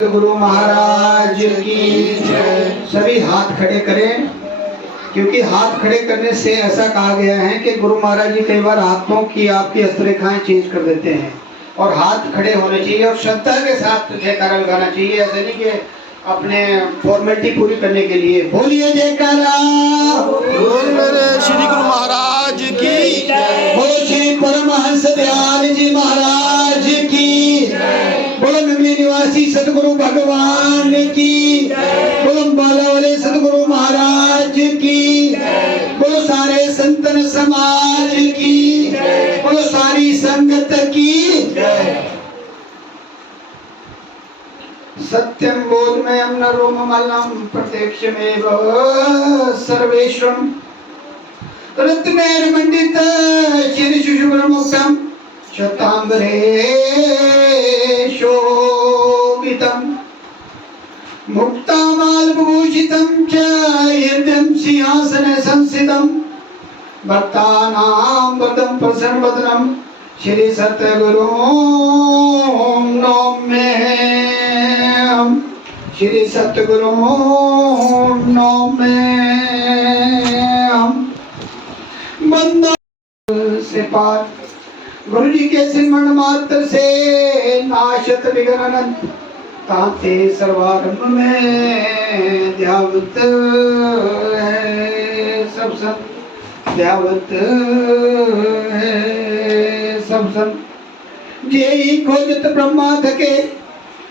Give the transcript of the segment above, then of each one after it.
गुरु महाराज की जय। सभी हाथ खड़े करें, क्योंकि हाथ खड़े करने से ऐसा कहा गया है कि गुरु महाराज जी कई बार हाथों की आपकी हस्तरेखाएं चेंज कर देते हैं और हाथ खड़े होने चाहिए और श्रद्धा के साथ जयकारा लगाना चाहिए। ऐसा नहीं कि अपने फॉर्मेलिटी पूरी करने के लिए। बोलिए जयकारा। बोल मेरे श्री गुरु महाराज की जय। बोलो श्री परमहंस दयाल जी महाराज की जय। बोलो नगली निवासी सतगुरु भगवान की जय। बोलो अम्बाला वाले सतगुरु महाराज की जय। बोलो सारे संतन समाज की जय। बोलो सारी संगत की जय। सत्यम बोधमयं नरोममलं प्रत्यक्षमेव सर्वेश्वरम् रत्नैर्मण्डित शिरशुशुभ्रमुक्तं शताम्बरे शोभितं मुक्तामाल्यविभूषितं च हृदयं सिंहासने संस्थितं भक्तानां वरदं प्रसन्नवदनं श्री सतगुरुं नमामि। श्री सतगुरुं नमामि। बंदा से पार गुरु जी के सिमरण मात्र से नाशत विघ्न अनंत ताते सर्वारंभ में ध्यावत है सब संत। ध्यावत है सब संत। जे ही खोजत ब्रह्मा थके,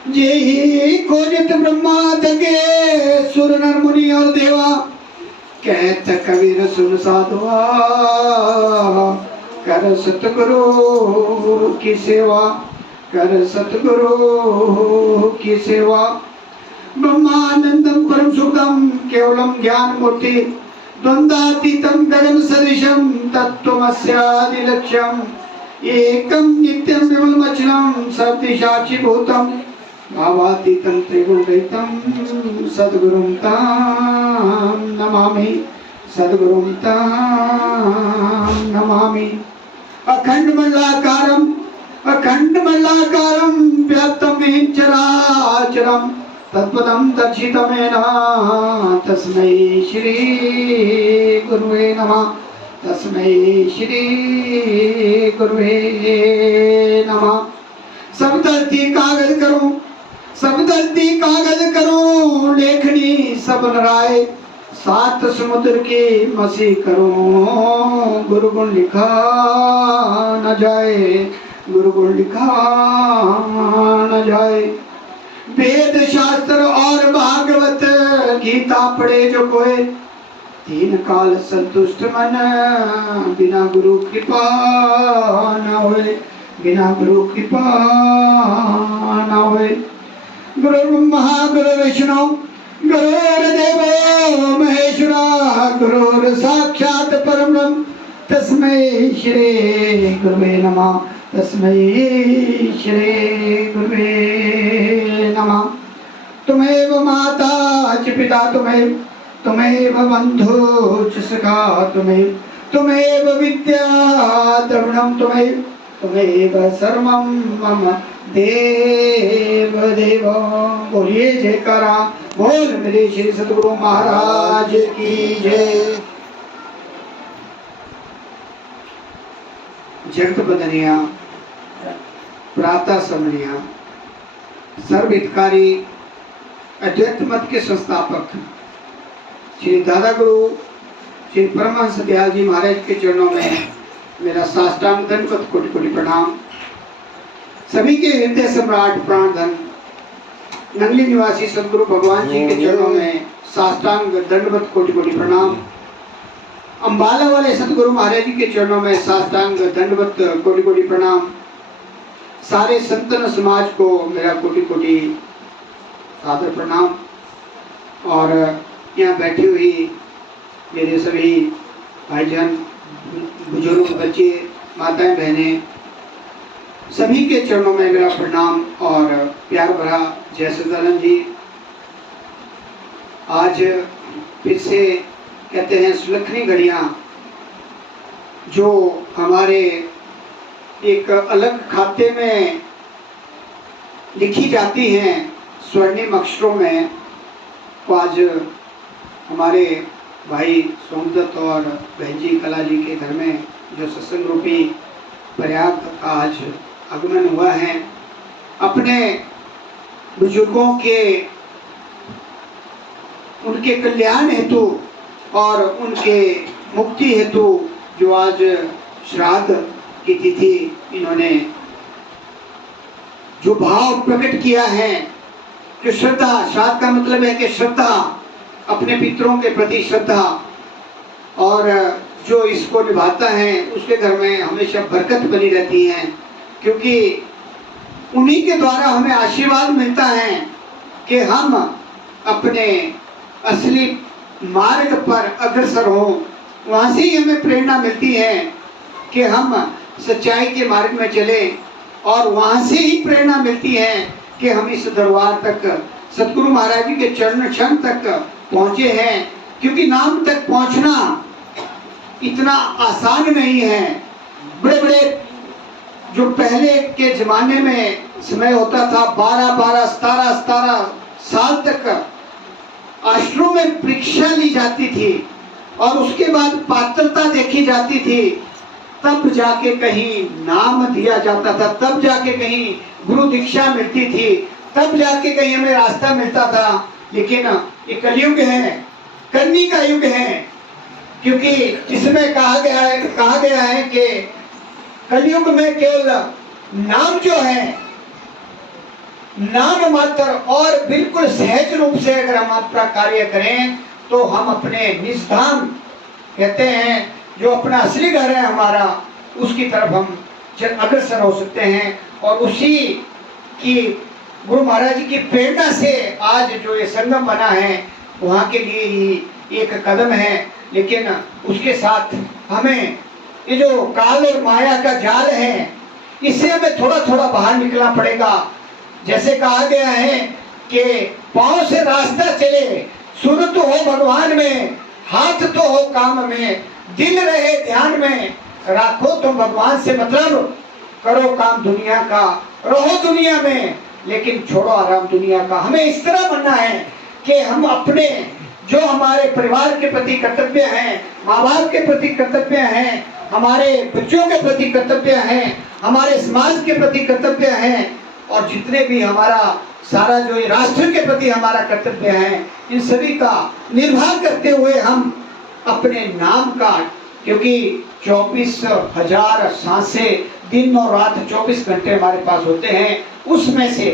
जे ही खोजत ब्रह्मा थके, सुर नर मुनि और देवा कहत कबीर सुन साधुआ, कर सतगुरु की सेवा, कर सतगुरु की सेवा। ब्रह्मानंदम परम सुखदम केवलम ज्ञान मूर्ति द्वंद्वातीतम गगन सदृशम तत्त्वमस्यादि लक्ष्यम एकम नित्यम विमलमचलम सर्वदिशाक्षी भूतम भावातीतं त्रिगुणरहितं सद्गुरुं तां नमामि। सद्गुरुं तां नमामि। अखण्डमण्डलाकारं व्याप्तं येन चराचरं तत्पदं दर्शितमेन तस्मै श्री गुरुवे नमः। तस्मै श्री गुरुवे नमः। सब धरती कागज करो, सब धरती कागज करो, लेखनी सब नराए, सात समुद्र की मसी करो, गुरु गुण लिखा न जाए, गुरु गुण लिखा न जाए। वेद शास्त्र और भागवत गीता पढ़े जो कोई, तीन काल संतुष्ट मन, बिना गुरु कृपा न होए, बिना गुरु कृपा न होए। गुरु ब्रह्मा गुरु विष्णु गुरुर्देवो महेश्वरा, गुरुर् साक्षात् परब्रह्म तस्मै श्री गुरुवे नमः। तस्मै श्री गुरुवे नमः। तुमेव माता च पिता तुमेव, तुमेव बंधु च सखा तुमेव, तुमेव विद्या द्रविणं तुमेव, तुमेव सर्वं मम देव देव। बोलिए जयकारा। बोल मेरे श्री सतगुरु महाराज की जय। जगत बदनिया प्रातः समनिया सर्वहितकारी अद्वैत मत के संस्थापक श्री दादा गुरु श्री परमहंस दयाल जी महाराज के चरणों में मेरा साष्टांग दंडवत कोटि कोटि प्रणाम। सभी के हृदय सम्राट प्राणधन नंगली निवासी सदगुरु भगवान जी के चरणों में साष्टांग दंडवत कोटि कोटि प्रणाम। अम्बाला वाले सदगुरु महाराज जी के चरणों में साष्टांग दंडवत कोटि कोटि प्रणाम। सारे संतन समाज को मेरा कोटि कोटि सादर प्रणाम। और यहाँ बैठी हुई मेरे सभी भाईजान, बुजुर्ग, बच्चे, माताएं, बहनें, सभी के चरणों में मेरा प्रणाम और प्यार भरा जय सदानंद जी। आज फिर से कहते हैं सुलखनी घड़ियां जो हमारे एक अलग खाते में लिखी जाती हैं, स्वर्णिम अक्षरों में को आज हमारे भाई सोमदत्त और बहन जी कला जी के घर में जो सत्संग रूपी प्रयाग का आज आगमन हुआ है, अपने बुजुर्गों के उनके कल्याण हेतु और उनके मुक्ति हेतु जो आज श्राद्ध की तिथि इन्होंने जो भाव प्रकट किया है, जो श्रद्धा, श्राद्ध का मतलब है कि श्रद्धा, अपने पितरों के प्रति श्रद्धा, और जो इसको निभाता है उसके घर में हमेशा बरकत बनी रहती है, क्योंकि उन्हीं के द्वारा हमें आशीर्वाद मिलता है कि हम अपने असली मार्ग पर अग्रसर हो। वहाँ से ही हमें प्रेरणा मिलती है कि हम सच्चाई के मार्ग में चले, और वहाँ से ही प्रेरणा मिलती है कि हम इस दरबार तक, सतगुरु महाराज जी के चरण क्षण तक पहुँचे हैं। क्योंकि नाम तक पहुँचना इतना आसान नहीं है। बड़े बड़े जो पहले के ज़माने में समय होता था, 12-12, 17-17 साल तक आश्रमों में परीक्षा ली जाती थी और उसके बाद पात्रता देखी जाती थी, तब जाके कहीं नाम दिया जाता था, तब जाके कहीं गुरु दीक्षा मिलती थी, तब जाके कहीं हमें रास्ता मिलता था। लेकिन ये कलयुग है, करनी का युग है, क्योंकि इसमें कहा गया है कि कलयुग में केवल नाम जो है, नाम मात्र, और बिल्कुल सहज रूप से अगर हम अपना कार्य करें तो हम अपने निज धाम, कहते हैं जो अपना असली घर है हमारा, उसकी तरफ हम अग्रसर हो सकते हैं। और उसी की गुरु महाराज जी की प्रेरणा से आज जो ये संगम बना है, वहाँ के लिए ही एक कदम है। लेकिन उसके साथ हमें ये जो काल और माया का जाल है, इससे हमें थोड़ा थोड़ा बाहर निकलना पड़ेगा। जैसे कहा गया है कि पांव से रास्ता चले, सुर तो हो भगवान में, हाथ तो हो काम में, दिल रहे ध्यान में, राखो तुम भगवान से मतलब, करो काम दुनिया का, रहो दुनिया में लेकिन छोड़ो आराम दुनिया का। हमें इस तरह बनना है कि हम अपने जो हमारे परिवार के प्रति कर्तव्य हैं, माँ बाप के प्रति कर्तव्य हैं, हमारे बच्चों के प्रति कर्तव्य हैं, हमारे समाज के प्रति कर्तव्य हैं, और जितने भी हमारा सारा जो ये राष्ट्र के प्रति हमारा कर्तव्य है, इन सभी का निर्वाह करते हुए हम अपने नाम का, क्योंकि 24,000 सांसें दिन और रात 24 घंटे हमारे पास होते हैं, उसमें से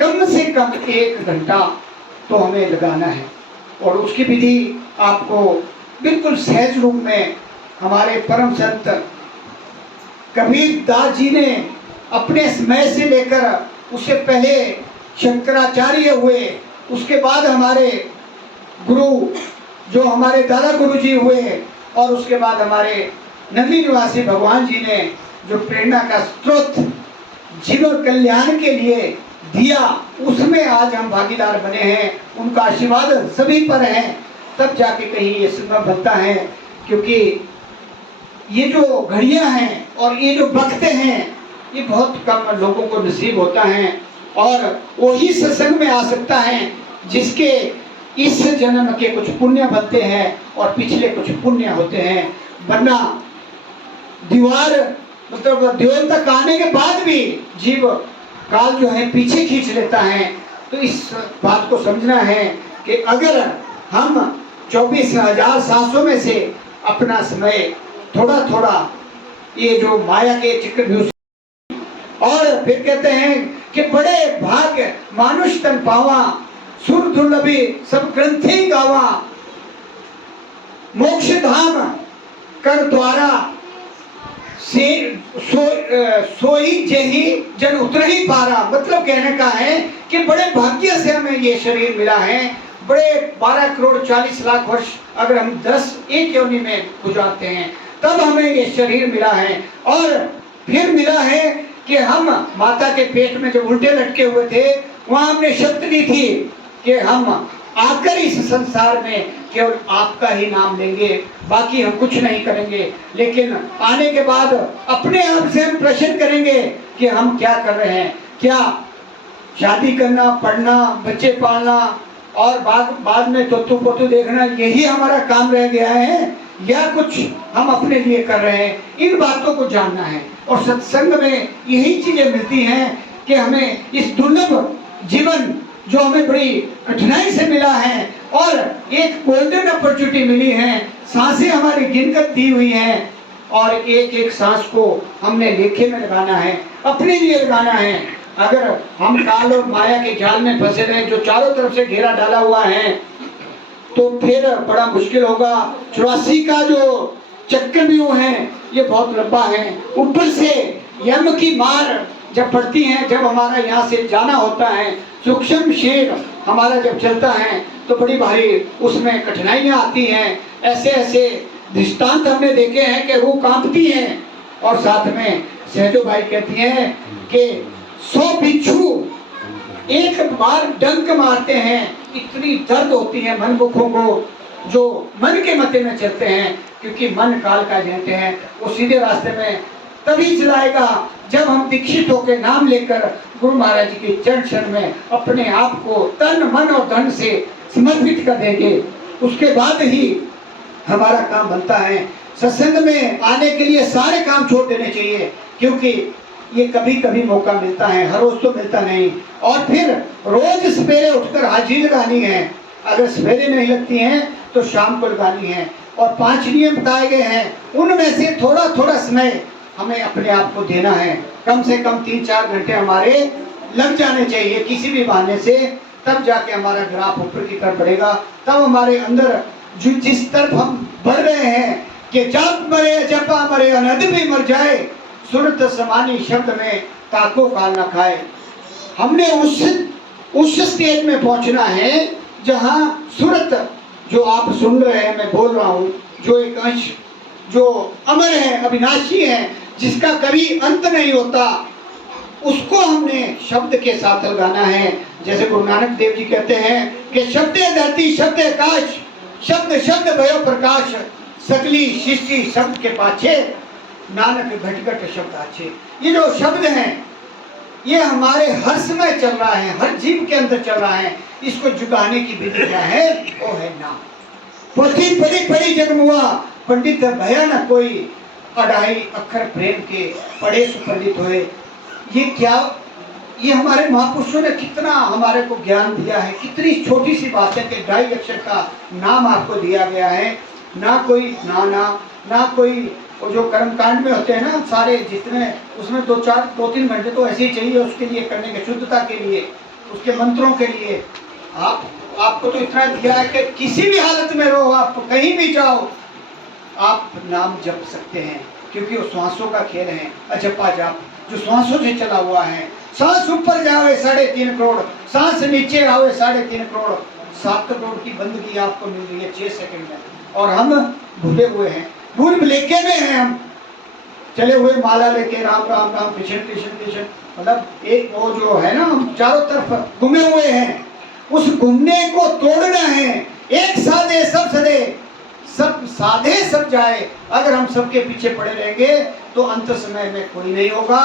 कम 1 घंटा तो हमें लगाना है। और उसकी विधि आपको बिल्कुल सहज रूप में हमारे परम संत कबीर दास जी ने अपने समय से लेकर, उससे पहले शंकराचार्य हुए, उसके बाद हमारे गुरु जो हमारे दादा गुरु जी हुए, और उसके बाद हमारे नंदी निवासी भगवान जी ने जो प्रेरणा का स्रोत जीवन कल्याण के लिए दिया, उसमें आज हम भागीदार बने हैं। उनका आशीर्वाद सभी पर है, तब जाके कहीं ये संभव बनता है। क्योंकि ये जो घड़ियां हैं और ये जो वक्त हैं, ये बहुत कम लोगों को नसीब होता है, और वही सत्संग में आ सकता है जिसके इस जन्म के कुछ पुण्य बनते हैं और पिछले कुछ पुण्य होते हैं। वरना दीवार मतलब देवल तक आने के बाद भी जीव काल जो है पीछे खींच लेता है। तो इस बात को समझना है कि अगर हम 24,000 सांसों में से अपना समय थोड़ा थोड़ा ये जो माया के चक्रव्यूह, और फिर कहते हैं कि बड़े भाग्य मानुष तन पावा, सुर दुर्लभी सब ग्रंथि गावा, मोक्ष धाम कर द्वारा से सोई जेही जन उतरही पारा। मतलब कहने का है कि बड़े भाग्य से हमें ये शरीर मिला है। बड़े 12 करोड़ 40 लाख वर्ष अगर हम 10 एक योनि में गुजारते हैं, तब हमें ये शरीर मिला है। और फिर मिला है कि हम माता के पेट में जब उल्टे लटके हुए थे, वहाँ हमने शब्द दी थी कि हम आकर इस संसार में केवल आपका ही नाम लेंगे, बाकी हम कुछ नहीं करेंगे। लेकिन आने के बाद अपने आप से हम प्रश्न करेंगे कि हम क्या कर रहे हैं, क्या शादी करना, पढ़ना, बच्चे पालना और बाद में तोतू पोतू देखना, यही हमारा काम रह गया है या कुछ हम अपने लिए कर रहे हैं? इन बातों को जानना है। और सत्संग में यही चीजें मिलती हैं कि हमें इस दुर्लभ जीवन जो हमें बड़ी कठिनाई से मिला है और एक गोल्डन अपॉर्चुनिटी मिली है, सांसें हमारी गिनकर दी हुई हैं और एक एक सांस को हमने लेखे में लगाना है, अपने लिए लगाना है। अगर हम काल और माया के जाल में फंसे रहे जो चारों तरफ से घेरा डाला हुआ है तो फिर बड़ा मुश्किल होगा। 84 का जो चक्रव्यूह है ये बहुत लंबा है। ऊपर से यम की मार जब पड़ती है, जब हमारा यहाँ से जाना होता है, सूक्ष्म शेर हमारा जब चलता है तो बड़ी भारी उसमें कठिनाइयाँ आती हैं। ऐसे ऐसे दृष्टांत हमने देखे हैं कि रूह कांपती है। और साथ में सहजो भाई कहती हैं कि 100 बिच्छू एक बार डंक मारते हैं, इतनी दर्द होती है मनमुखों को जो मन के मते में चलते हैं, क्योंकि मन काल का जानते हैं। वो सीधे रास्ते में तभी चलाएगा जब हम दीक्षित होकर नाम लेकर गुरु महाराज जी के चरण शरण में अपने आप को तन मन और धन से समर्पित कर देंगे, उसके बाद ही हमारा काम बनता है। सत्संग में आने के लिए सारे काम छोड़ देने चाहिए, क्योंकि ये कभी कभी मौका मिलता है, हर रोज तो मिलता नहीं। और फिर रोज सवेरे उठकर हाजिरी लगानी है। अगर सवेरे नहीं लगती हैं तो शाम को लगानी है। और 5 नियम बताए गए हैं, उनमें से थोड़ा थोड़ा समय हमें अपने आप को देना है। कम से कम 3-4 घंटे हमारे लग जाने चाहिए किसी भी बहाने से, तब जाके हमारा ग्राफ ऊपर की तरफ बढ़ेगा। तब हमारे अंदर जो जिस तरफ हम बढ़ रहे हैं कि जप मरे जपा मरे अनद भी मर जाए, सुरत समानी शब्द में काको काल न खाए। हमने उस स्टेज में पहुंचना है जहां सुरत जो आप सुन रहे हैं, मैं बोल रहा हूं, जो एक अंश जो अमर है, अविनाशी है, जिसका कभी अंत नहीं होता, उसको हमने शब्द के साथ लगाना है। जैसे गुरु नानक देव जी कहते हैं कि शब्द धरती शब्द आकाश, शब्द शब्द भयो प्रकाश, सकली सृष्टि शब्द के पाछे, नानक घट घट शब्द आछे। ये जो शब्द हैं ये हमारे हर समय चल रहा है, हर जीव के अंदर चल रहा है। इसको जुगाने की विधि क्या है? वो है नाम। पोथी पढ़ी पढ़ी जगमुआ, पंडित भया न कोई, 2.5 अक्षर प्रेम के पढ़े सुपंडित हुए। ये क्या, ये हमारे महापुरुषों ने कितना हमारे को ज्ञान दिया है। कितनी छोटी सी बात है कि 2.5 अक्षर का नाम आपको दिया गया है। ना कोई ना कोई वो जो कर्मकांड में होते हैं ना सारे जितने, उसमें 2-3 घंटे तो ऐसे ही चाहिए उसके लिए करने के, शुद्धता के लिए, उसके मंत्रों के लिए। आपको तो इतना दिया है कि किसी भी हालत में रहो, आप कहीं भी जाओ, आप नाम जप सकते हैं, क्योंकि वो श्वासों का खेल है। अजपा जाप जो श्वासों से चला हुआ है। सांस ऊपर जावे 3.5 करोड़, सांस नीचे आवे 3.5 करोड़, 7 करोड़ की बंदगी आपको मिल रही है 6 सेकंड में। और हम भूले हुए हैं, भूल भुलेखे में हैं हम, चले हुए माला लेके राम राम राम कृष्ण कृष्ण कृष्ण, मतलब एक वो जो है ना, हम चारों तरफ घूमे हुए हैं। उस घूमने को तोड़ना है। एक साधे सब सदे, सब साधे सब जाए। अगर हम सबके पीछे पड़े रहेंगे तो अंत समय में कोई नहीं होगा,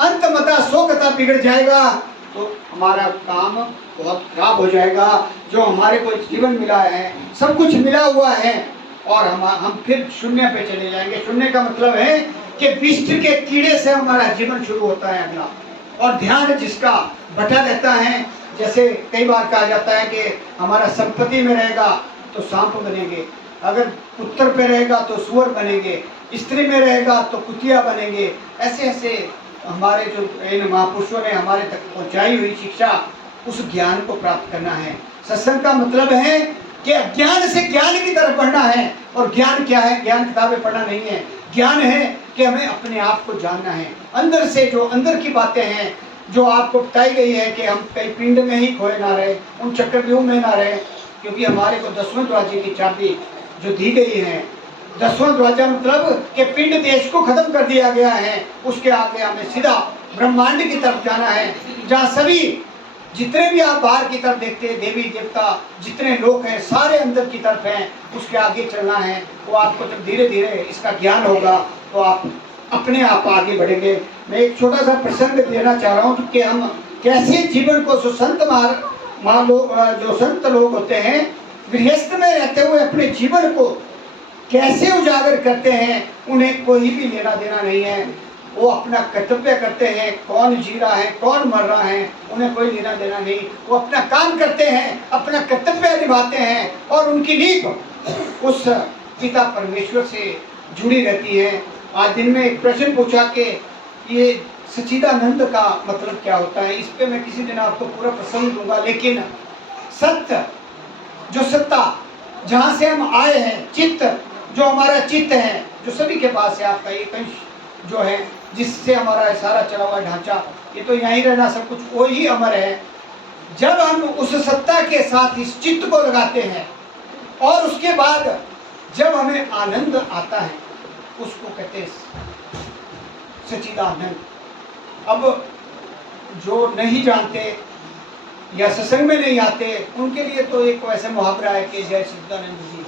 अंत मता शोकता बिगड़ जाएगा, तो हमारा काम बहुत खराब हो जाएगा। जो हमारे को जीवन मिला है, सब कुछ मिला हुआ है, और हम फिर शून्य पे चले जाएंगे। शून्य का मतलब है कि विष्ट के कीड़े से हमारा जीवन शुरू होता है अगला। और ध्यान जिसका बटा रहता है, जैसे कई बार कहा जाता है कि हमारा संपत्ति में रहेगा तो सांप बनेंगे, अगर उत्तर पे रहेगा तो सुअर बनेंगे, स्त्री में रहेगा तो कुतिया बनेंगे। ऐसे ऐसे हमारे जो इन महापुरुषों ने हमारे तक पहुंचाई हुई शिक्षा, उस ज्ञान को प्राप्त करना है। सत्संग का मतलब है कि अज्ञान से ज्ञान की तरफ बढ़ना है। और ज्ञान क्या है? ज्ञान किताबें पढ़ना नहीं है। ज्ञान है कि हमें अपने आप को जानना है, अंदर से जो अंदर की बातें हैं जो आपको बताई गई है कि हम कई पिंड में ही खोए ना रहे, उन चक्रव्यूह में ना रहे, क्योंकि हमारे को 10वें दरवाजे की चाबी जो दी गई है, 10वां दरवाजा मतलब कि पिंड देश को खत्म कर दिया गया है। उसके आगे हमें सीधा ब्रह्मांड की तरफ जाना है, जहाँ सभी जितने भी आप बाहर की तरफ देखते हैं, देवी देवता जितने लोग हैं सारे अंदर की तरफ हैं, उसके आगे चलना है। वो आपको जब धीरे धीरे इसका ज्ञान होगा तो आप अपने आप आगे बढ़ेंगे। मैं एक छोटा सा प्रसंग देना चाह रहा हूँ कि हम कैसे जीवन को जो संत लोग होते हैं, गृहस्थ में रहते हुए अपने जीवन को कैसे उजागर करते हैं, उन्हें कोई भी लेना देना नहीं है। वो अपना कर्तव्य करते हैं, कौन जी रहा है कौन मर रहा है उन्हें कोई लेना देना नहीं। वो अपना काम करते हैं, अपना कर्तव्य निभाते हैं और उनकी नींव उस पिता परमेश्वर से जुड़ी रहती है। आज दिन में एक प्रश्न पूछा कि ये सच्चिदानंद का मतलब क्या होता है, इस पे मैं किसी दिन आपको पूरा प्रसंग दूंगा। लेकिन सत्य, जो सत्ता जहाँ से हम आए हैं, चित्त जो हमारा चित्त है, जो सभी के पास है, आपका एक अंश जो है जिससे हमारा सारा चला हुआ ढांचा, ये तो यहीं रहना सब कुछ वही अमर है। जब हम उस सत्ता के साथ इस चित्त को लगाते हैं और उसके बाद जब हमें आनंद आता है, उसको कहते हैं सच्चिदानंद। अब जो नहीं जानते या सत्संग में नहीं आते, उनके लिए तो एक वैसे मुहावरा है कि जय सच्चिदानंद जी।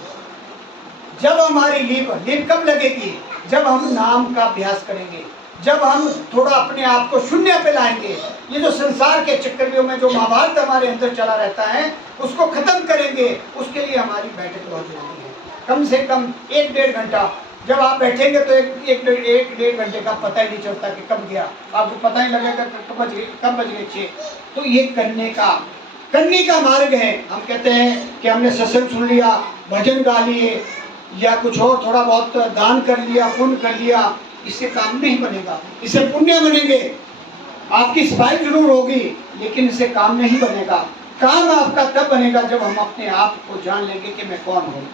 जब हमारी लीप कब लगेगी? जब हम नाम का अभ्यास करेंगे, जब हम थोड़ा अपने आप को शून्य पे लाएंगे। ये जो संसार के चक्रव्यूह में जो महाभारत हमारे अंदर चला रहता है, उसको खत्म करेंगे। उसके लिए हमारी बैठक बहुत जरूरी है। कम से कम 1-1.5 घंटा जब आप बैठेंगे तो एक डेढ़ घंटे का पता ही नहीं चलता कि कब गया, आपको पता ही लगेगा कब बज गए 6। तो ये करने का मार्ग है। हम कहते हैं कि हमने सत्संग सुन लिया, भजन गा लिए या कुछ और थोड़ा बहुत दान कर लिया, पुण्य कर लिया, इससे काम नहीं बनेगा। इससे पुण्य बनेंगे, आपकी सफाई जरूर होगी, लेकिन इससे काम नहीं बनेगा। काम आपका तब बनेगा जब हम अपने आप को जान लेंगे कि मैं कौन हूँ।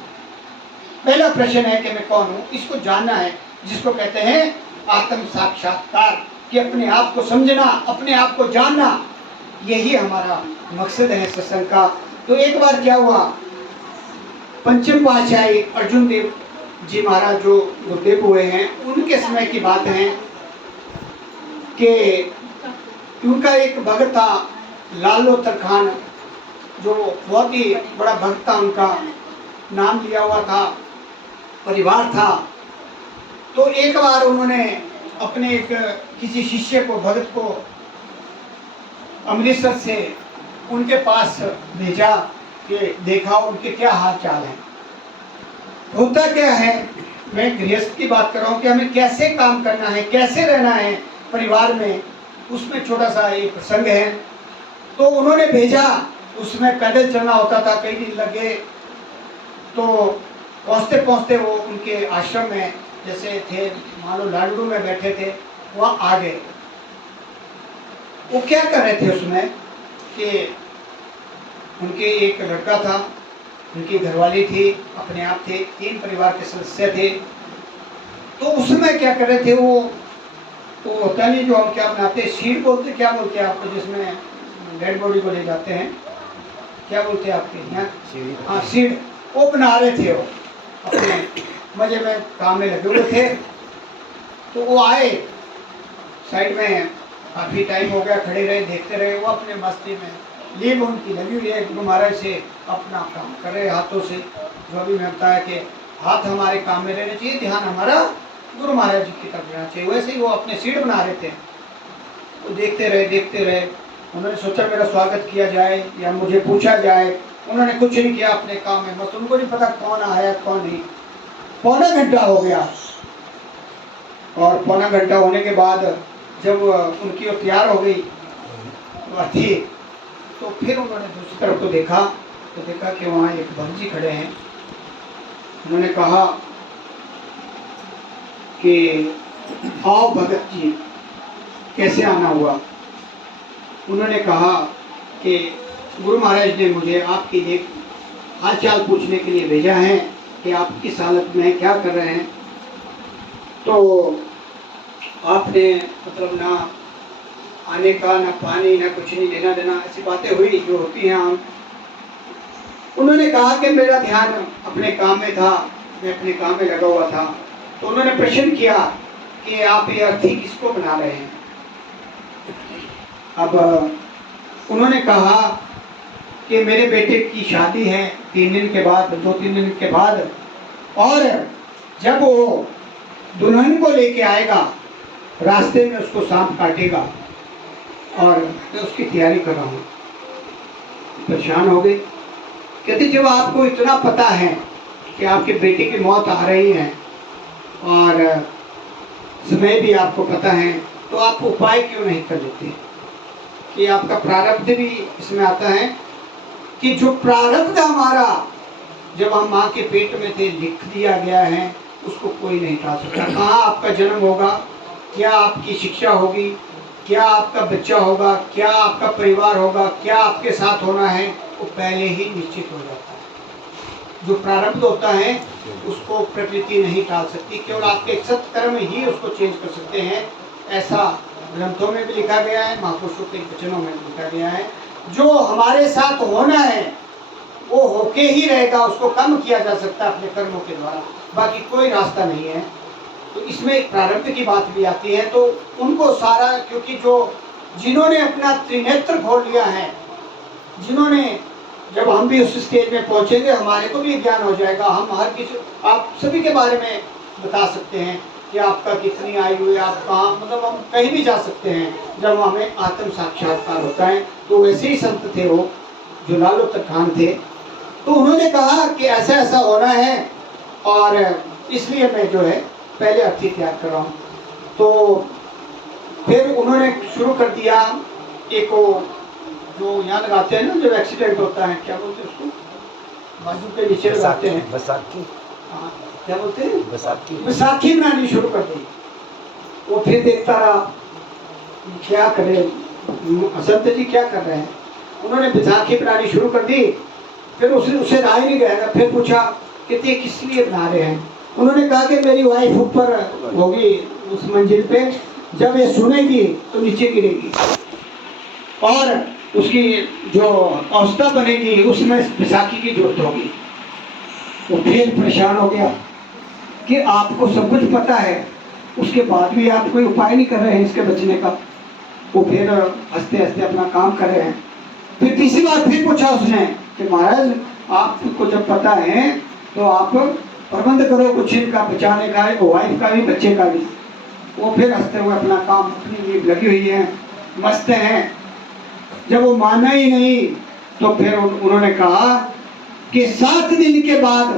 पहला प्रश्न है कि मैं कौन हूँ, इसको जानना है, जिसको कहते हैं आत्म साक्षात्कार, कि अपने आप को समझना, अपने आप को जानना, यही हमारा मकसद है सत्संग का। तो एक बार क्या हुआ, पंचम पातशाही अर्जुन देव जी महाराज जो गुरुदेव हुए हैं, उनके समय की बात है कि उनका एक भगत था लालो तरखान, जो बहुत ही बड़ा भक्त था, उनका नाम लिया हुआ था, परिवार था। तो एक बार उन्होंने अपने एक किसी शिष्य को, भगत को अमृतसर से उनके पास भेजा कि देखा उनके क्या हाल चाल है। होता क्या है, मैं गृहस्थ की बात कर रहा हूँ कि हमें कैसे काम करना है, कैसे रहना है परिवार में, उसमें छोटा सा एक प्रसंग है। तो उन्होंने भेजा, उसमें पैदल चलना होता था, कई दिन लगे। तो पहुँचते पहुँचते वो उनके आश्रम में जैसे थे, मान लो लाडू में बैठे थे, वहाँ आ गए। वो क्या कर रहे थे उसमें कि उनके एक लड़का था, उनकी घरवाली थी, अपने आप थे, 3 परिवार के सदस्य थे। तो उसमें क्या कर रहे थे, वो होता नहीं जो हम क्या बनाते हैं, सीड बोलते, क्या बोलते हैं आपको, जिसमें डेड बॉडी को ले जाते हैं, क्या बोलते हैं आपके यहाँ? हाँ, सीड। वो बना रहे थे, वो अपने मजे में काम में लगे हुए थे। तो वो आए साइड में, काफ़ी टाइम हो गया, खड़े रहे, देखते रहे। वो अपने मस्ती में लीब उनकी लगी हुई है, गुरु महाराज से अपना काम कर रहे हाथों से। जो अभी मैं बताया कि हाथ हमारे काम में रहने चाहिए, ध्यान हमारा गुरु महाराज जी की तरफ रहना चाहिए। वैसे ही वो अपने सीढ़ बना रहे थे। वो देखते रहे। उन्होंने सोचा मेरा स्वागत किया जाए या मुझे पूछा जाए। उन्होंने कुछ नहीं किया, अपने काम में मस्त। उनको नहीं पता कौन आया कौन नहीं। पौना घंटा हो गया, और पौना घंटा होने के बाद जब उनकी वो तैयार हो गई थी, तो फिर उन्होंने दूसरी तरफ को देखा, तो देखा कि वहाँ एक भक्त जी खड़े हैं। उन्होंने कहा कि आओ भगत जी, कैसे आना हुआ? उन्होंने कहा कि गुरु महाराज ने मुझे आपकी देख हाल चाल पूछने के लिए भेजा है कि आप किस हालत में हैं, क्या कर रहे हैं। तो आपने मतलब ना आने का, ना पानी, ना कुछ नहीं, लेना देना, ऐसी बातें हुई जो होती हैं आम। उन्होंने कहा कि मेरा ध्यान अपने काम में था, मैं अपने काम में लगा हुआ था। तो उन्होंने प्रश्न किया कि आप ये अर्थी किसको बना रहे हैं? अब उन्होंने कहा कि मेरे बेटे की शादी है 3 दिन के बाद, 2-3 दिन के बाद, और जब वो दुल्हन को लेके आएगा, रास्ते में उसको सांप काटेगा। और मैं उसकी तैयारी कर रहा हूँ। परेशान हो गई। कहती जब आपको इतना पता है कि आपके बेटे की मौत आ रही है और समय भी आपको पता है, तो आप उपाय क्यों नहीं कर लेते? कि आपका प्रारब्ध भी इसमें आता है कि जो प्रारब्ध हमारा जब हम माँ के पेट में थे लिख दिया गया है, उसको कोई नहीं टाल सकता। कहाँ आपका जन्म होगा, क्या आपकी शिक्षा होगी, क्या आपका बच्चा होगा, क्या आपका परिवार होगा, क्या आपके साथ होना है, वो पहले ही निश्चित हो जाता है। जो प्रारब्ध होता है उसको प्रकृति नहीं टाल सकती, केवल आपके सत्कर्म ही उसको चेंज कर सकते हैं। ऐसा ग्रंथों में भी लिखा गया है, महापुरुषों के वचनों में भी लिखा गया है। जो हमारे साथ होना है वो होके ही रहेगा, उसको कम किया जा सकता है अपने कर्मों के द्वारा, बाकी कोई रास्ता नहीं है। तो इसमें एक प्रारब्ध की बात भी आती है, तो उनको सारा, क्योंकि जो जिन्होंने अपना त्रिनेत्र खोल लिया है, जिन्होंने, जब हम भी उस स्टेज में पहुंचेंगे हमारे को भी ज्ञान हो जाएगा। हम हर किसी, आप सभी के बारे में बता सकते हैं कि आपका कितनी आयु है, आप कहाँ, मतलब हम कहीं भी जा सकते हैं जब हमें आत्म साक्षात्कार होता है। तो वैसे ही संत थे वो जो लालू खान थे, तो उन्होंने कहा कि ऐसा ऐसा होना है और इसलिए मैं जो है पहले अर्थी तैयार कर रहा हूँ। तो फिर उन्होंने शुरू कर दिया, एक वो जो यहाँ लगाते हैं ना, जब एक्सीडेंट होता है, क्या बोलते हैं उसको, बाजू के नीचे लगाते हैं, बैसाखी, हाँ, क्या बोलते हैं, बैसाखी, बैसाखी बनानी शुरू कर दी। वो फिर देखता रहा क्या करे, संत जी क्या कर रहे हैं। उन्होंने बैसाखी बनानी शुरू कर दी। फिर उसे राय नहीं गया, फिर पूछा कि ये किस लिए बना रहे हैं। उन्होंने कहा कि मेरी वाइफ ऊपर होगी उस मंजिल पे, जब ये सुनेगी तो नीचे गिरेगी और उसकी जो अवस्था बनेगी उसमें बैसाखी की जरूरत होगी। वो फिर परेशान हो गया कि आपको सब कुछ पता है, उसके बाद भी आप कोई उपाय नहीं कर रहे हैं इसके बचने का। वो फिर हंसते हंसते अपना काम कर रहे हैं। फिर तीसरी बार फिर पूछा उसने कि महाराज आपको जब पता है तो आप प्रबंध करो कुछ इनका बचाने का, वाइफ का भी बच्चे का भी। वो फिर हंसते हुए अपना काम अपनी लगी हुई है, मस्त हैं। जब वो माना ही नहीं तो फिर उन्होंने कहा कि 7 दिन के बाद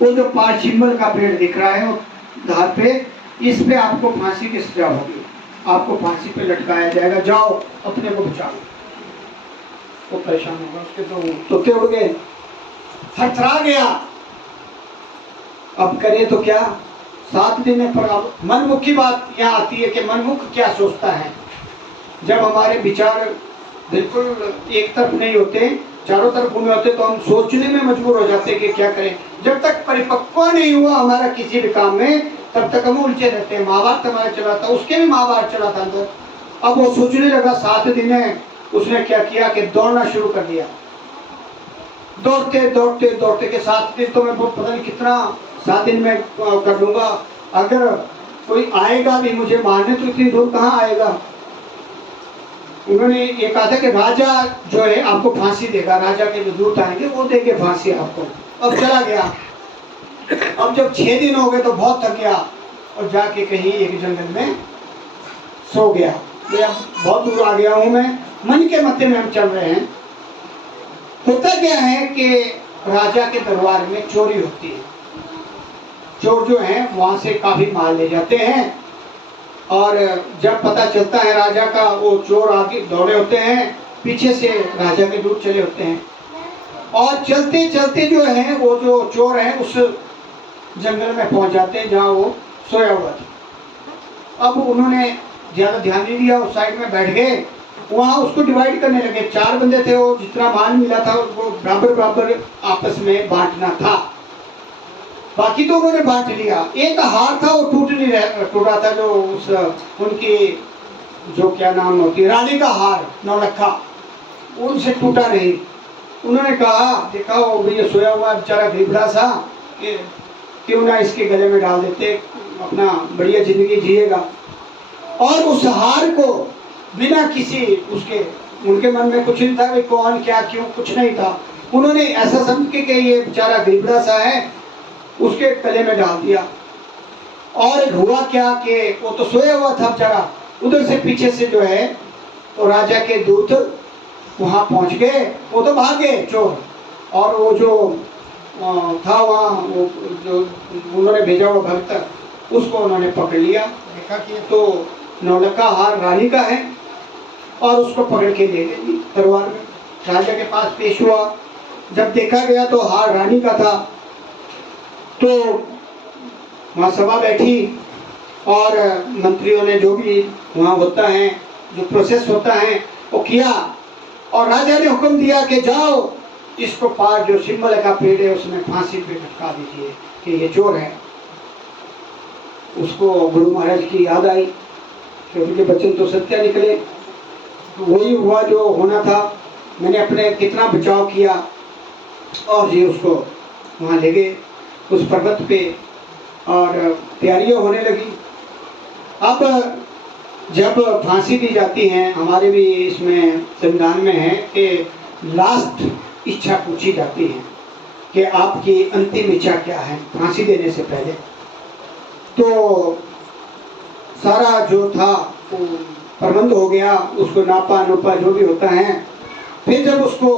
वो जो पार्शिमल का पेड़ दिख रहा है वो धार पे, इस पे आपको फांसी की सजा होगी, आपको फांसी पे लटकाया जाएगा, जाओ अपने को बचाओ। वो परेशान होगा, उसके तो तोते उड़ गए, थरथरा गया। अब करे तो क्या, 7 दिन में। पर अब मनमुख की बात यहाँ आती है कि मनमुख क्या सोचता है। जब हमारे विचार बिल्कुल एक तरफ नहीं होते, चारों तरफ घूमे होते, तो हम सोचने में मजबूर हो जाते हैं कि क्या करें। जब तक परिपक्व नहीं हुआ हमारा किसी भी काम में, तब तक हम उलझे रहते हैं। महाभारत हमारा चला था, उसके भी महाभारत चला था अंदर। अब वो सोचने लगा 7 दिन है, उसने क्या किया कि दौड़ना शुरू कर दिया। दौड़ते दौड़ते दौड़ते के 7 दिन तो मैं बहुत पता नहीं कितना 7 दिन में कर लूंगा, अगर कोई आएगा भी मुझे मारने तो इतनी दूर कहाँ आएगा। उन्होंने ये कहा था कि राजा जो है आपको फांसी देगा, राजा के जो दूत आएंगे वो देंगे फांसी आपको। अब चला गया। अब जब 6 दिन हो गए तो बहुत थक गया और जाके कहीं एक जंगल में सो गया। मैं बहुत दूर आ गया हूँ, मैं मन के मत्ते में हम चल रहे हैं। होता क्या है कि राजा के दरबार में चोरी होती है, चोर जो हैं वहां से काफी माल ले जाते हैं। और जब पता चलता है राजा का, वो चोर आगे दौड़े होते हैं, पीछे से राजा के दूत चले होते हैं और चलते चलते जो है वो जो चोर है उस जंगल में पहुंच जाते हैं जहाँ वो सोया हुआ था। अब उन्होंने ज्यादा ध्यान नहीं दिया, उस साइड में बैठ गए, वहाँ उसको डिवाइड करने लगे। 4 बंदे थे, वो जितना माल मिला था उसको बराबर बराबर आपस में बांटना था। बाकी तो उन्होंने बांट लिया। एक हार था वो टूट रहा था, जो उस उनकी जो क्या नाम होती है रानी का हार, नौलखा, उनसे टूटा नहीं। उन्होंने कहा देखा वो भैया सोया हुआ बेचारा गरीबड़ा सा, क्यों ना इसके गले में डाल देते, अपना बढ़िया जिंदगी जिएगा। और उस हार को बिना किसी उसके, उनके मन में कुछ नहीं था कि कौन क्या क्यों, कुछ नहीं था। उन्होंने ऐसा समझ के कि ये बेचारा गरीबड़ा सा है, उसके गले में डाल दिया। और हुआ क्या कि वो तो सोया हुआ था बेचारा, उधर से पीछे से जो है तो राजा के दूत वहाँ पहुँच गए। वो तो भाग गए चोर, और वो जो था वहाँ, वो जो उन्होंने भेजा हुआ भक्त, उसको उन्होंने पकड़ लिया। देखा कि ये तो नौलखा हार रानी का है, और उसको पकड़ के ले गए दरबार में। राजा के पास पेश हुआ। जब देखा गया तो हार रानी का था। तो वहाँ सभा बैठी, और मंत्रियों ने जो भी वहाँ होता है, जो प्रोसेस होता है वो किया, और राजा ने हुक्म दिया कि जाओ इसको पार जो सिंबल का पेड़ है उसमें फांसी पे लटका दीजिए कि ये चोर है। उसको गुरु महाराज की याद आई कि उनके वचन तो सत्य निकले। वही हुआ जो होना था। मैंने अपने कितना बचाव किया, और जी उसको वहाँ ले गए उस पर्वत पे, और तैयारियां होने लगी। अब जब फांसी दी जाती है, हमारे भी इसमें संविधान में है कि लास्ट इच्छा पूछी जाती है कि आपकी अंतिम इच्छा क्या है फांसी देने से पहले। तो सारा जो था वो प्रबंध हो गया, उसको नापा नोपा जो भी होता है। फिर जब उसको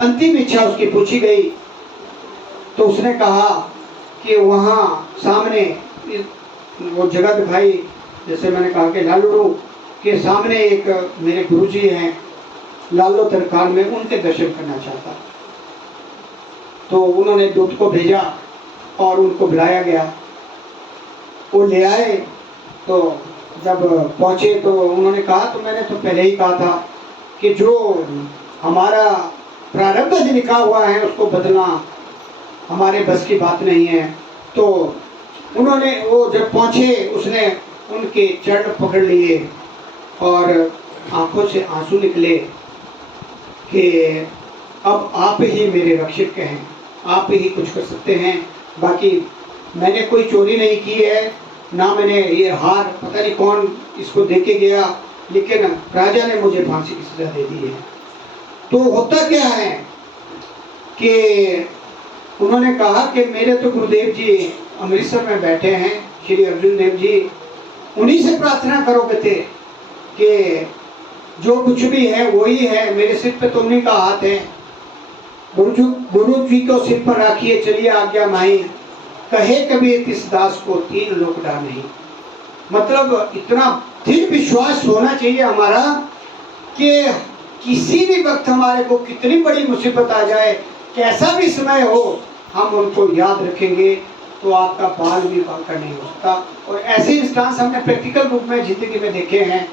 अंतिम इच्छा उसकी पूछी गई, तो उसने कहा कि वहाँ सामने वो जगह दिखाई, जैसे मैंने कहा कि लालू के सामने एक मेरे गुरुजी हैं लालो तरखान में, उनके दर्शन करना चाहता। तो उन्होंने दूत को भेजा और उनको बुलाया गया। वो ले आए। तो जब पहुँचे तो उन्होंने कहा, तो मैंने तो पहले ही कहा था कि जो हमारा प्रारब्ध लिखा हुआ है उसको बदलना हमारे बस की बात नहीं है। तो उन्होंने, वो जब पहुँचे उसने उनके चरण पकड़ लिए और आंखों से आंसू निकले कि अब आप ही मेरे रक्षक हैं, आप ही कुछ कर सकते हैं। बाकी मैंने कोई चोरी नहीं की है, ना मैंने ये हार पता नहीं कौन इसको देके गया, लेकिन राजा ने मुझे फांसी की सजा दे दी है। तो होता क्या है कि उन्होंने कहा कि मेरे तो गुरुदेव जी अमृतसर में बैठे हैं, श्री अर्जुन देव जी, उन्हीं से प्रार्थना करोगे थे कि जो कुछ भी है वही है, मेरे सिर पे तो उन्हीं का हाथ है। गुरु जी को सिर पर रखिए, चलिए आज्ञा माही, कहे कभी तिस दास को तीन लोक डा नहीं। मतलब इतना दृढ़ विश्वास होना चाहिए हमारा कि किसी भी वक्त हमारे को कितनी बड़ी मुसीबत आ जाए, कैसा भी समय हो, हम उनको याद रखेंगे तो आपका बाल भी बांका नहीं हो सकता। और ऐसे इंस्टांस हमने प्रैक्टिकल रूप में जिंदगी में देखे हैं।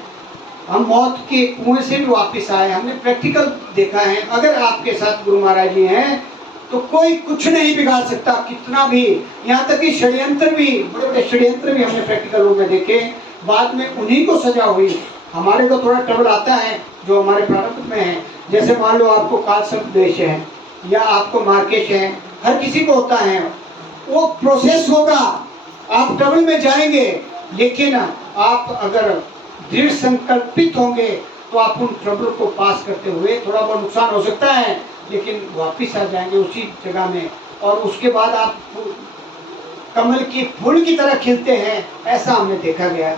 हम मौत के कुएं से भी वापस आए, हमने प्रैक्टिकल देखा है। अगर आपके साथ गुरु महाराज जी हैं तो कोई कुछ नहीं बिगाड़ सकता, कितना भी, यहाँ तक कि षड्यंत्र भी, बड़े बड़े षड्यंत्र भी हमने प्रैक्टिकल रूप में देखे। बाद में उन्हीं को सजा हुई। हमारे को थोड़ा ट्रबल आता है जो हमारे प्रारंभ में है। जैसे मान लो आपको काल सर्प द्वेष है या आपको मार्केश है, हर किसी को होता है। वो प्रोसेस होगा, आप ट्रबल में जाएंगे, लेकिन आप अगर दृढ़ संकल्पित होंगे तो आप उन ट्रबल को पास करते हुए, थोड़ा बहुत नुकसान हो सकता है लेकिन वापिस आ जाएंगे उसी जगह में, और उसके बाद आप कमल की फूल की तरह खिलते हैं, ऐसा हमने देखा गया।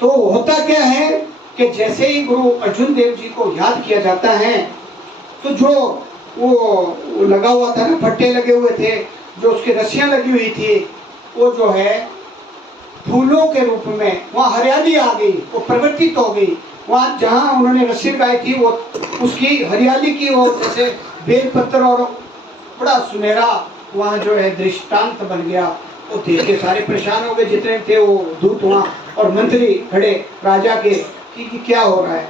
तो होता क्या है कि जैसे ही गुरु अर्जुन देव जी को याद किया जाता है, तो जो वो लगा हुआ था ना, फट्टे लगे हुए थे, जो उसकी रस्सियां लगी हुई थी, वो जो है फूलों के रूप में वहाँ हरियाली आ गई, वो परिवर्तित हो गई। वहाँ जहाँ उन्होंने रस्सी लगाई थी वो उसकी हरियाली की, वो जैसे बेल पत्थर, और बड़ा सुनहरा वहाँ जो है दृष्टांत बन गया। वो देख के सारे परेशान हो गए जितने थे वो दूत वहाँ, और मंत्री खड़े राजा के कि क्या हो रहा है,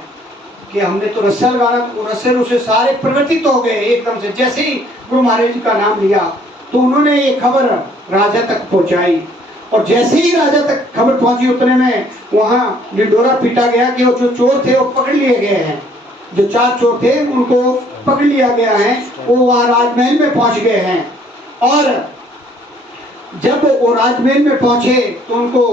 कि हमने तो रस्सा लगाना, तो रस्से उसे सारे परिवर्तित हो गए एकदम से। जैसे ही गुरु महाराज जी का नाम लिया तो उन्होंने ये खबर राजा तक पहुँचाई, और जैसे ही राजा तक खबर पहुंची उतने में वहाँ डिंडोरा पीटा गया कि वो जो चोर थे वो पकड़ लिए गए हैं। जो 4 चोर थे उनको पकड़ लिया गया है, वो वहाँ राजमहल में पहुंच गए हैं। और जब वो राजमहल में पहुंचे तो उनको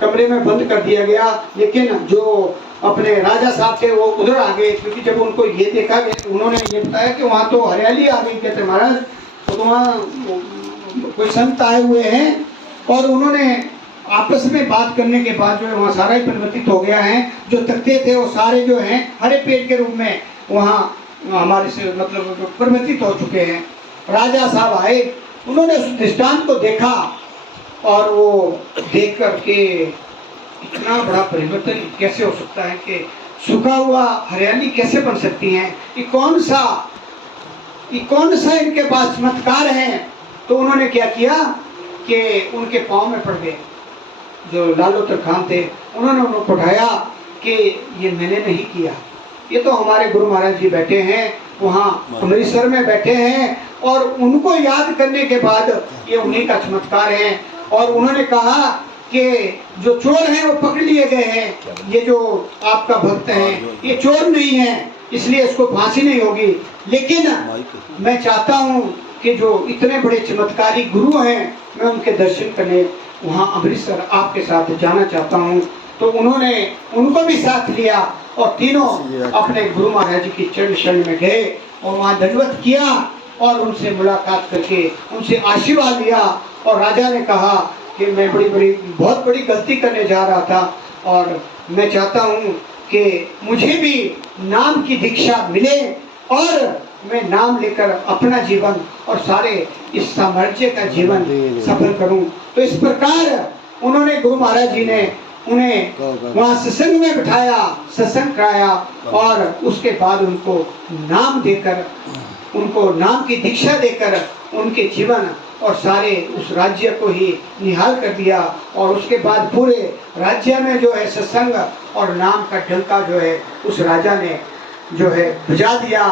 कमरे में बंद कर दिया गया, लेकिन जो अपने राजा साहब थे वो उधर आ गए, क्योंकि जब उनको ये देखा गया, उन्होंने ये बताया कि वहाँ तो हरियाली आ गई। कहते महाराज तो वहाँ कोई संत आए हुए हैं, और उन्होंने आपस में बात करने के बाद जो है वहाँ सारा ही परिवर्तित हो गया है। जो तख्ते थे वो सारे जो हैं हरे पेड़ के रूप में वहाँ हमारे से मतलब परिवर्तित हो चुके हैं। राजा साहब आए, उन्होंने उस दृष्टांत को देखा और वो देख कर के इतना बड़ा परिवर्तन कैसे हो सकता है कि सूखा हुआ हरियाली कैसे बन सकती है, ये कौन सा इनके पास चमत्कार है। तो उन्होंने क्या किया कि उनके पाँव में पड़ गए। जो लालूतर खान थे उन्होंने उनको उठाया कि ये मैंने नहीं किया, ये तो हमारे गुरु महाराज जी बैठे हैं वहाँ अमृतसर में बैठे हैं, और उनको याद करने के बाद ये उन्हीं का चमत्कार है। और उन्होंने कहा कि जो चोर हैं वो पकड़ लिए गए हैं, ये जो आपका भक्त है ये चोर नहीं है, इसलिए इसको फांसी नहीं होगी। लेकिन मैं चाहता हूँ कि जो इतने बड़े चमत्कारी गुरु हैं, मैं उनके दर्शन करने वहाँ अमृतसर आपके साथ जाना चाहता हूँ। तो उन्होंने उनको भी साथ लिया और तीनों अपने गुरु महाराज जी की चरण शरण में गए और वहाँ दंडवत किया और उनसे मुलाकात करके उनसे आशीर्वाद लिया। और राजा ने कहा कि मैं बहुत बड़ी गलती करने जा रहा था और मैं चाहता हूँ कि मुझे भी नाम की दीक्षा मिले और मैं नाम लेकर अपना जीवन और सारे इस साम्राज्य का जीवन सफल करूं। तो इस प्रकार उन्होंने गुरु महाराज जी ने उन्हें वहाँ सत्संग में बिठाया, सत्संग कराया और उसके बाद उनको नाम देकर, उनको नाम की दीक्षा देकर उनके जीवन और सारे उस राज्य को ही निहाल कर दिया। और उसके बाद पूरे राज्य में जो है सत्संग और नाम का डंका जो है उस राजा ने जो है बजा दिया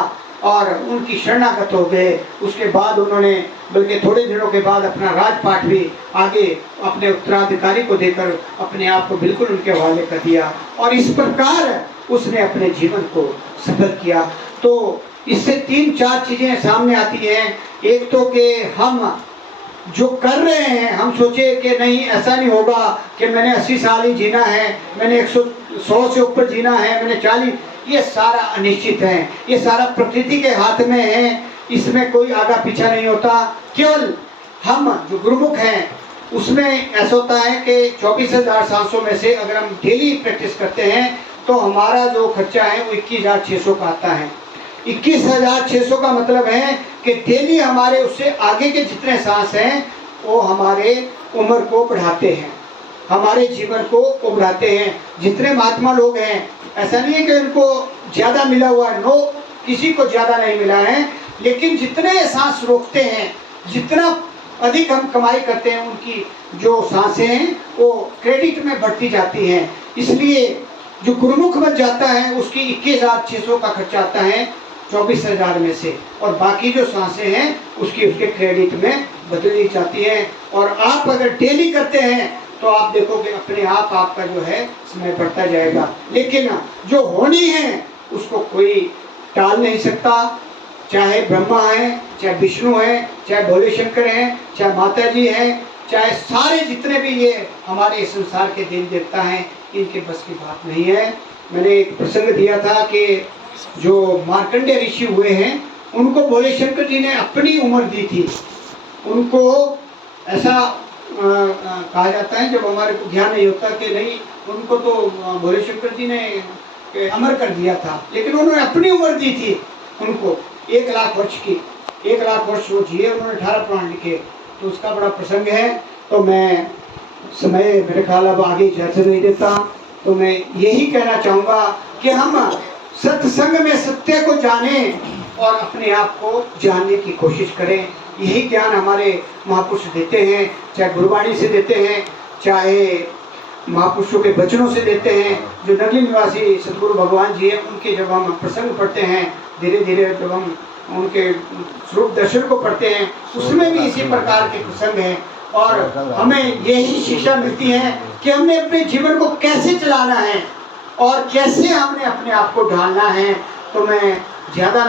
और उनकी शरणागत हो गए। उसके बाद उन्होंने बल्कि थोड़े दिनों के बाद अपना राजपाट भी आगे अपने उत्तराधिकारी को देकर अपने आप को बिल्कुल उनके हवाले कर दिया और इस प्रकार उसने अपने जीवन को सफल किया। तो इससे 3-4 चीज़ें सामने आती हैं। एक तो कि हम जो कर रहे हैं हम सोचे कि नहीं ऐसा नहीं होगा कि मैंने 80 साल ही जीना है, मैंने 100 से ऊपर जीना है, मैंने 40, ये सारा अनिश्चित है, ये सारा प्रकृति के हाथ में है, इसमें कोई आगा पीछा नहीं होता। केवल हम जो गुरुमुख हैं उसमें ऐसा होता है कि 24,700 में से अगर हम डेली प्रैक्टिस करते हैं तो हमारा जो खर्चा है वो 21,600 का आता है। 21,600 का मतलब है कि डेली हमारे उससे आगे के जितने सांस हैं वो हमारे उम्र को बढ़ाते हैं, हमारे जीवन को बढ़ाते हैं। जितने महात्मा लोग हैं ऐसा नहीं है कि उनको ज़्यादा मिला हुआ है, नो, किसी को ज़्यादा नहीं मिला है, लेकिन जितने सांस रोकते हैं, जितना अधिक हम कमाई करते हैं, उनकी जो सांसें हैं वो क्रेडिट में बढ़ती जाती हैं। इसलिए जो गुरुमुख बन जाता है उसकी 21,600 का खर्चा आता है 24,000 में से, और बाकी जो सांसें हैं उसकी उसके क्रेडिट में बदली जाती हैं। और आप अगर डेली करते हैं तो आप देखोगे अपने आप आपका जो है समय बढ़ता जाएगा। लेकिन जो होनी है उसको कोई टाल नहीं सकता, चाहे ब्रह्मा है, चाहे विष्णु है, चाहे भोले शंकर हैं, चाहे माता जी हैं, चाहे सारे जितने भी ये हमारे संसार के देवी देवता हैं, इनके बस की बात नहीं है। मैंने एक प्रसंग दिया था कि जो मार्कंडेय ऋषि हुए हैं उनको भोले शंकर जी ने अपनी उम्र दी थी। उनको ऐसा कहा जाता है जब हमारे को ध्यान नहीं होता कि नहीं, उनको तो भोले शंकर जी ने अमर कर दिया था, लेकिन उन्होंने अपनी उम्र दी थी उनको 1 लाख वर्ष की। 1 लाख वर्ष वो जिए, उन्होंने 18 पुराण लिखे। तो उसका बड़ा प्रसंग है। तो मैं समय मेरे ख्याल अब आगे जैसे नहीं देता, तो मैं यही कहना चाहूँगा कि हम सत्संग में सत्य को जानें और अपने आप को जानने की कोशिश करें। यही ज्ञान हमारे महापुरुष देते हैं, चाहे गुरुवाणी से देते हैं, चाहे महापुरुषों के वचनों से देते हैं। जो नगली निवासी सदगुरु भगवान जी हैं उनके जब हम प्रसंग पढ़ते हैं, धीरे धीरे जब हम उनके स्वरूप दर्शन को पढ़ते हैं उसमें भी इसी प्रकार के प्रसंग हैं। और हमें यही शिक्षा मिलती है कि हमने अपने जीवन को कैसे चलाना है और कैसे हमने अपने आप को ढालना है। तो मैं ज़्यादा